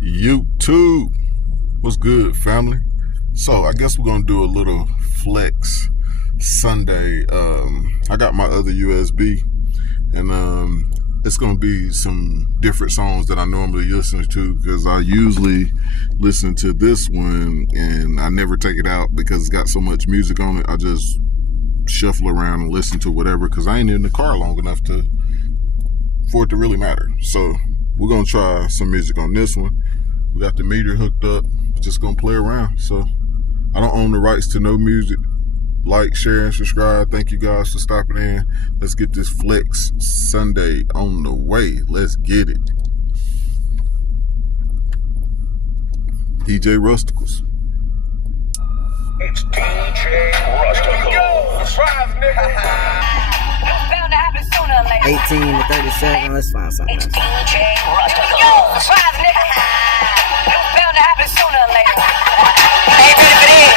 YouTube, what's good, family? So I guess we're gonna do a little flex Sunday. I got my other USB, and it's gonna be some different songs that I normally listen to, because I usually listen to this one and I never take it out because it's got so much music on it. I just shuffle around and listen to whatever, because I ain't in the car long enough for it to really matter. So we're gonna try some music on this one. We got the meter hooked up, just gonna play around. So I don't own the rights to no music. Like, share, and subscribe. Thank you guys for stopping in. Let's get this Flex Sunday on the way. Let's get it. DJ Rusticles. It's DJ Rusticles. 18 to 37, let's find something else. It's DJ Rusticles. It was bound to happen sooner or later. Hey, ready for this?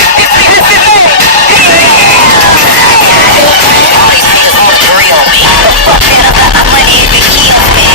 All these niggas want to drill me. Fucking up my money if it kills me.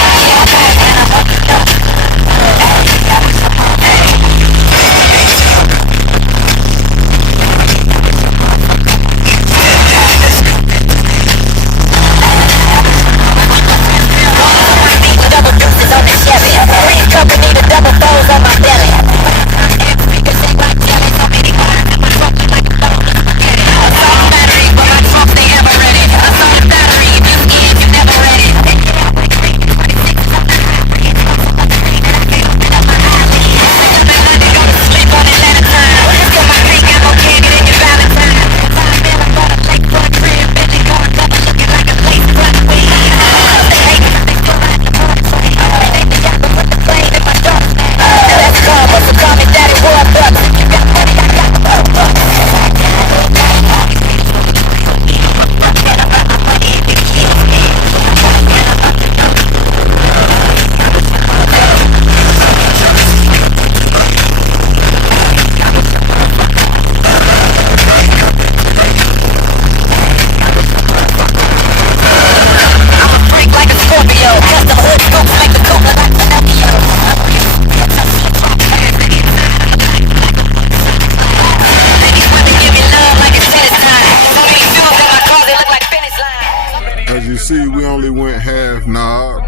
As you see, we only went half knob.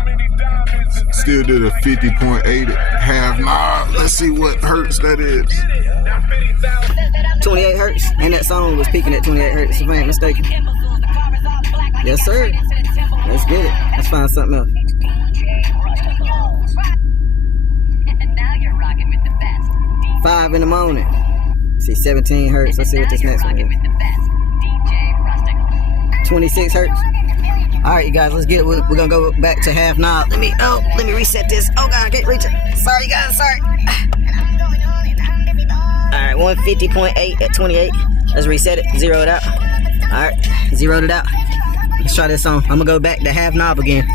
Still did a 50.8 half knob. Let's see what hertz that is. 28 hertz, and that song was peaking at 28 hertz, if I ain't mistaken. Yes, sir. Let's get it. Let's find something else. Five in the morning. See, 17 hertz. Let's see what this next one is. 26 hertz. All right, you guys, let's get it. We're gonna go back to half knob. Let me reset this. Oh God, I can't reach it. Sorry, guys. Sorry. All right, 150.8 at 28. Let's reset it. Zero it out. All right, zeroed it out. Let's try this on. I'm gonna go back to half knob again.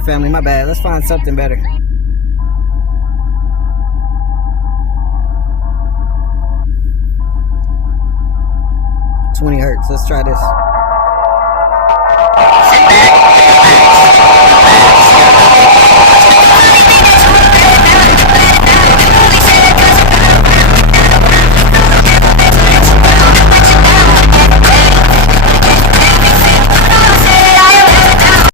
right, family, my bad. Let's find something better. $20 Hz. Let's try this.